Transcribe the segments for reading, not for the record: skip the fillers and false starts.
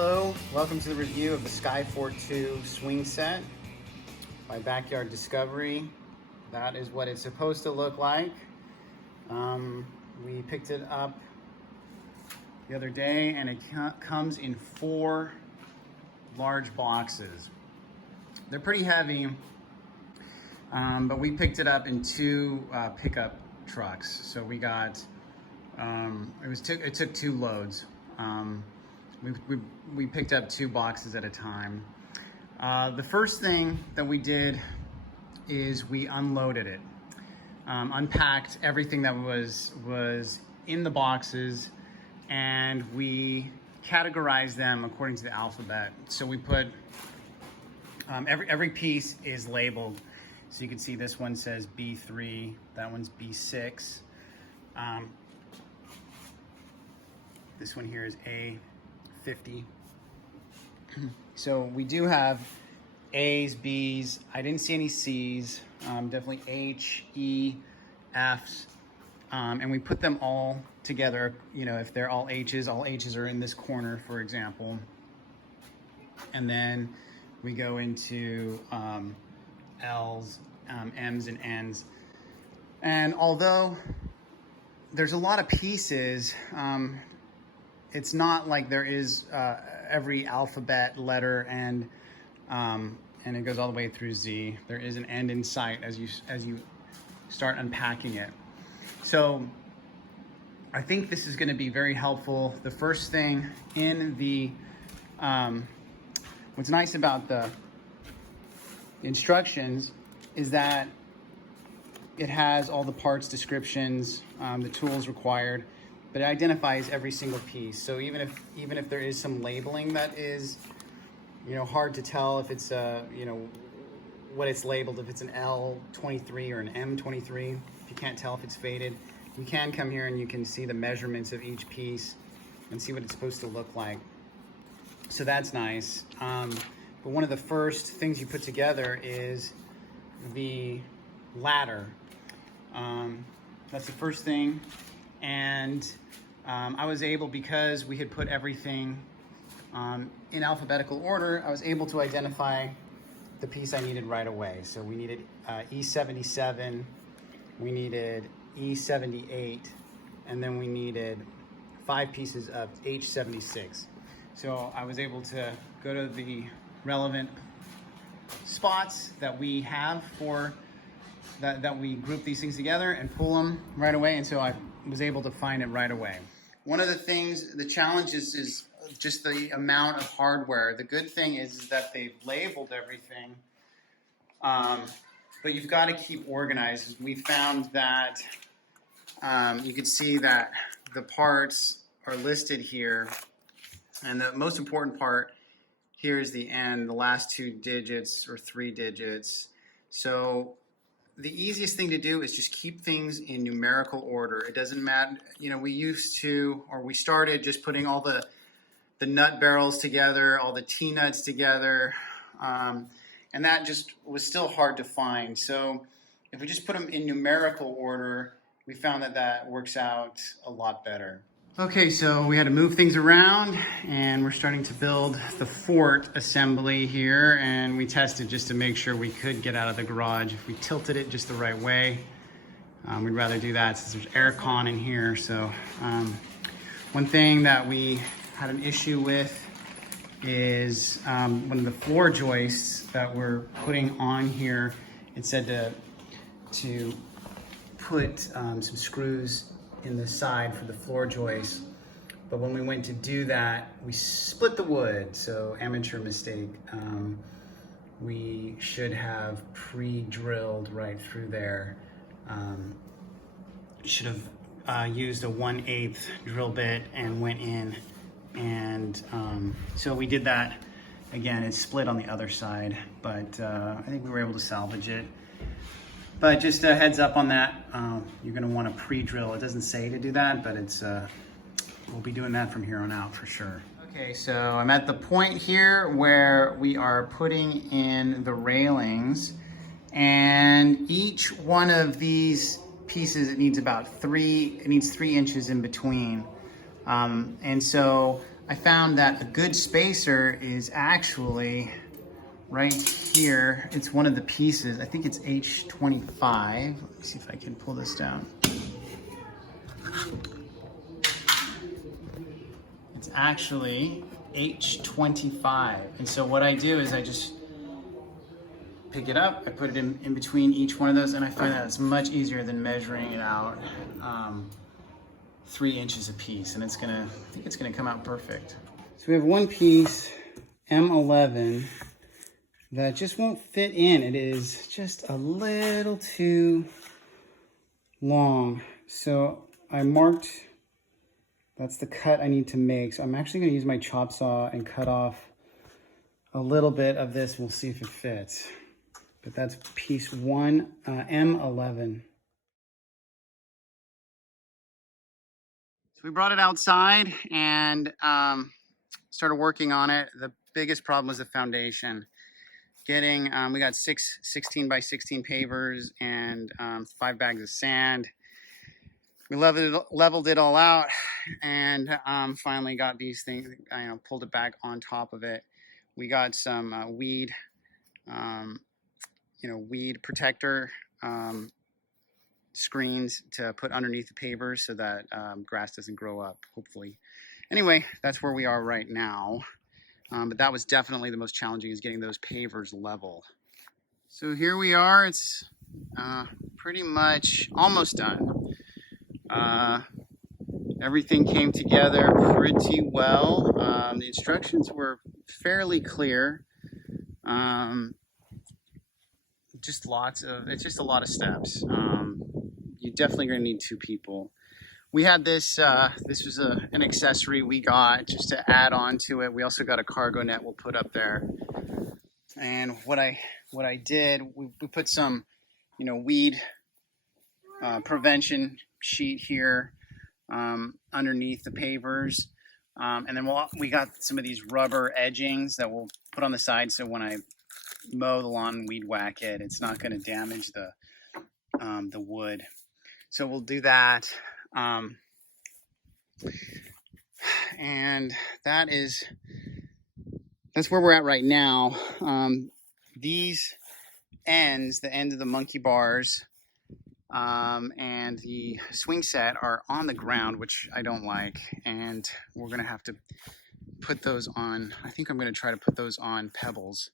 Hello, welcome to the review of the SkyFort 2 swing set by Backyard Discovery. That is what it's supposed to look like. We picked it up the other day and it comes in 4 large boxes. They're pretty heavy, but we picked it up in 2 pickup trucks. So we got, it took 2 loads. We picked up 2 boxes at a time. The first thing that we did is we unloaded it, unpacked everything that was in the boxes, and we categorized them according to the alphabet. So we put, every piece is labeled. So you can see this one says B3, that one's B6. This one here is A50. So we do have A's, B's. I didn't see any C's. Definitely H, E, F's. And we put them all together. You know, if they're all H's are in this corner, for example. And then we go into L's, M's, and N's. And although there's a lot of pieces, it's not like there is every alphabet letter and it goes all the way through Z. There is an end in sight as you start unpacking it. So I think this is going to be very helpful. The first thing in the what's nice about the instructions is that it has all the parts descriptions, the tools required, but it identifies every single piece. So even if there is some labeling that is, you know, hard to tell if it's you know, what it's labeled, if it's an L23 or an M23, if you can't tell if it's faded, you can come here and you can see the measurements of each piece and see what it's supposed to look like. So that's nice. But one of the first things you put together is the ladder. That's the first thing. And I was able, because we had put everything in alphabetical order, I was able to identify the piece I needed right away. So we needed E77, we needed E78, and then we needed 5 pieces of H76. So I was able to go to the relevant spots that we have for that we group these things together and pull them right away, and so I was able to find it right away. One of the things, the challenge is just the amount of hardware. The good thing is that they've labeled everything, but you've got to keep organized. We found that you can see that the parts are listed here, and the most important part here is the end, the last 2 digits or 3 digits. So the easiest thing to do is just keep things in numerical order. It doesn't matter, you know, we started just putting all the nut barrels together, all the T-nuts together, and that just was still hard to find. So if we just put them in numerical order, we found that works out a lot better. Okay, so we had to move things around, and we're starting to build the fort assembly here, and we tested just to make sure we could get out of the garage. If we tilted it just the right way, we'd rather do that since there's air con in here. So one thing that we had an issue with is one of the floor joists that we're putting on here. It said to put some screws in the side for the floor joist, but when we went to do that, we split the wood. So amateur mistake. We should have pre-drilled right through there. Should have used a 1/8 drill bit and went in, and so we did that. Again, it's split on the other side, but I think we were able to salvage it. But just a heads up on that, you're gonna wanna pre-drill. It doesn't say to do that, but it's we'll be doing that from here on out for sure. Okay, so I'm at the point here where we are putting in the railings, and each one of these pieces, it needs 3 inches in between. And so I found that a good spacer is actually right here. It's one of the pieces. I think it's H25. Let me see if I can pull this down. It's actually H25. And so what I do is I just pick it up, I put it in between each one of those, and I find that it's much easier than measuring it out 3 inches a piece, and I think it's gonna come out perfect. So we have one piece, M11, that just won't fit in. It is just a little too long. So I marked, that's the cut I need to make. So I'm actually gonna use my chop saw and cut off a little bit of this. We'll see if it fits. But that's piece 1, M11. So we brought it outside and started working on it. The biggest problem was the foundation. We got 6 16 by 16 pavers and 5 bags of sand. We leveled it all out and finally got these things, pulled it back on top of it. We got some weed protector screens to put underneath the pavers so that grass doesn't grow up, hopefully. Anyway, that's where we are right now. But that was definitely the most challenging, is getting those pavers level. So here we are. It's pretty much almost done. Everything came together pretty well. The instructions were fairly clear. It's just a lot of steps. You're definitely going to need 2 people. We had this was an accessory we got just to add on to it. We also got a cargo net we'll put up there. And what I did, we put some, weed prevention sheet here underneath the pavers. And then we got some of these rubber edgings that we'll put on the side, so when I mow the lawn and weed whack it, it's not going to damage the wood. So we'll do that. And that's where we're at right now. These ends, the end of the monkey bars and the swing set are on the ground, which I don't like, and we're gonna have to put those on. I think I'm gonna try to put those on pebbles.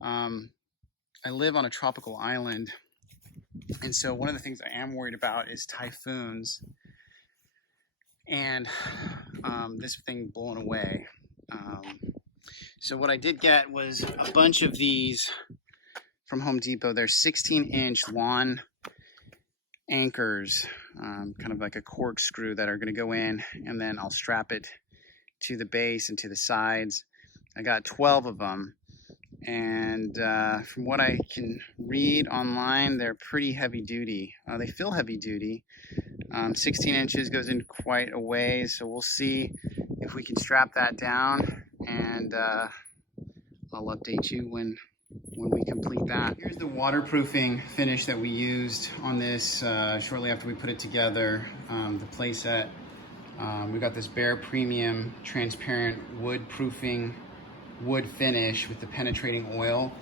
I live on a tropical island, and so one of the things I am worried about is typhoons and this thing blowing away. So what I did get was a bunch of these from Home Depot. They're 16-inch lawn anchors, kind of like a corkscrew, that are going to go in, and then I'll strap it to the base and to the sides. I got 12 of them, and from what I can read online, they're pretty heavy duty. They feel heavy duty. 16 inches goes in quite a ways, so we'll see if we can strap that down, and I'll update you when we complete that. Here's the waterproofing finish that we used on this shortly after we put it together, the play set. We got this Bear Premium transparent wood proofing wood finish with the penetrating oil.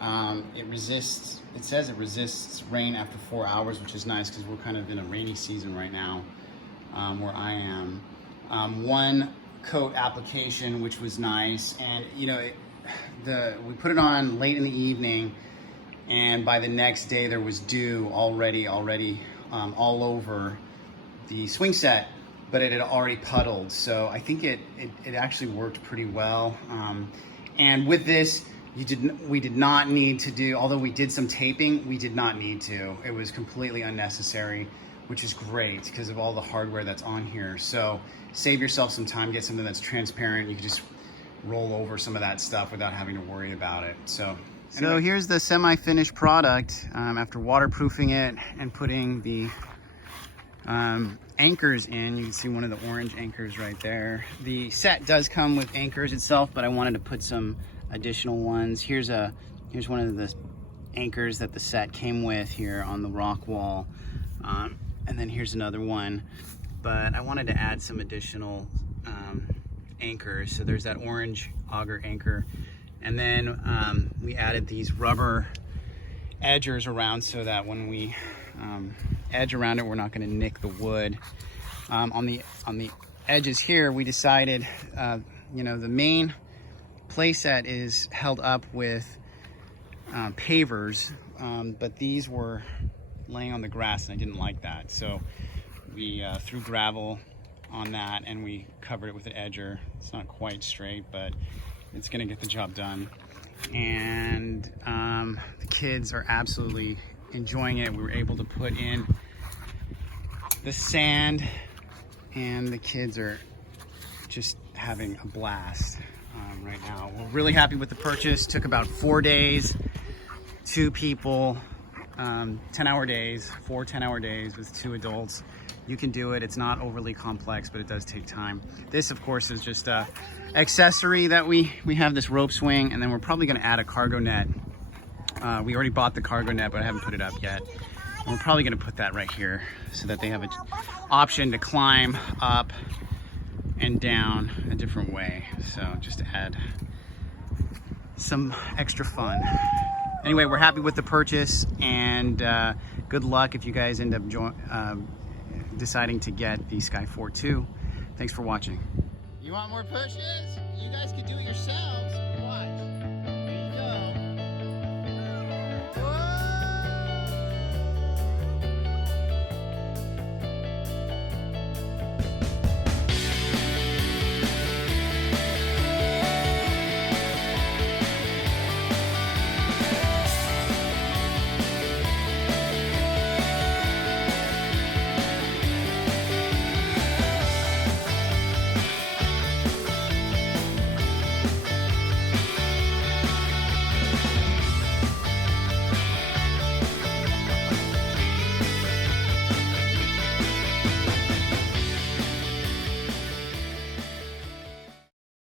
It says it resists rain after 4 hours, which is nice because we're kind of in a rainy season right now where I am. One coat application, which was nice, and we put it on late in the evening, and by the next day there was dew already all over the swing set, but it had already puddled. So I think it actually worked pretty well. And with this, we did not need to do, although we did some taping, we did not need to. It was completely unnecessary, which is great because of all the hardware that's on here. So save yourself some time, get something that's transparent. You can just roll over some of that stuff without having to worry about it. So here's the semi-finished product after waterproofing it and putting the anchors in. You can see one of the orange anchors right there. The set does come with anchors itself, but I wanted to put some additional ones. Here's one of the anchors that the set came with here on the rock wall, and then here's another one, but I wanted to add some additional anchors. So there's that orange auger anchor. And then we added these rubber edgers around so that when we edge around it, we're not going to nick the wood. On the edges here, we decided, you know, the main playset is held up with pavers, but these were laying on the grass and I didn't like that. So we threw gravel on that and we covered it with an edger. It's not quite straight, but it's gonna get the job done. And the kids are absolutely enjoying it. We were able to put in the sand and the kids are just having a blast right now. We're really happy with the purchase. Took about 4 days, 2 people, 10-hour days, 4 10-hour days with 2 adults. You can do it. It's not overly complex, but it does take time. This, of course, is just a accessory that we have, this rope swing, and then we're probably gonna add a cargo net. We already bought the cargo net, but I haven't put it up yet. And we're probably gonna put that right here so that they have an option to climb up and down a different way. So just to add some extra fun. Anyway, we're happy with the purchase, and good luck if you guys end up deciding to get the SkyFort 2. Thanks for watching. You want more pushes? You guys can do it yourselves. Watch. There you go.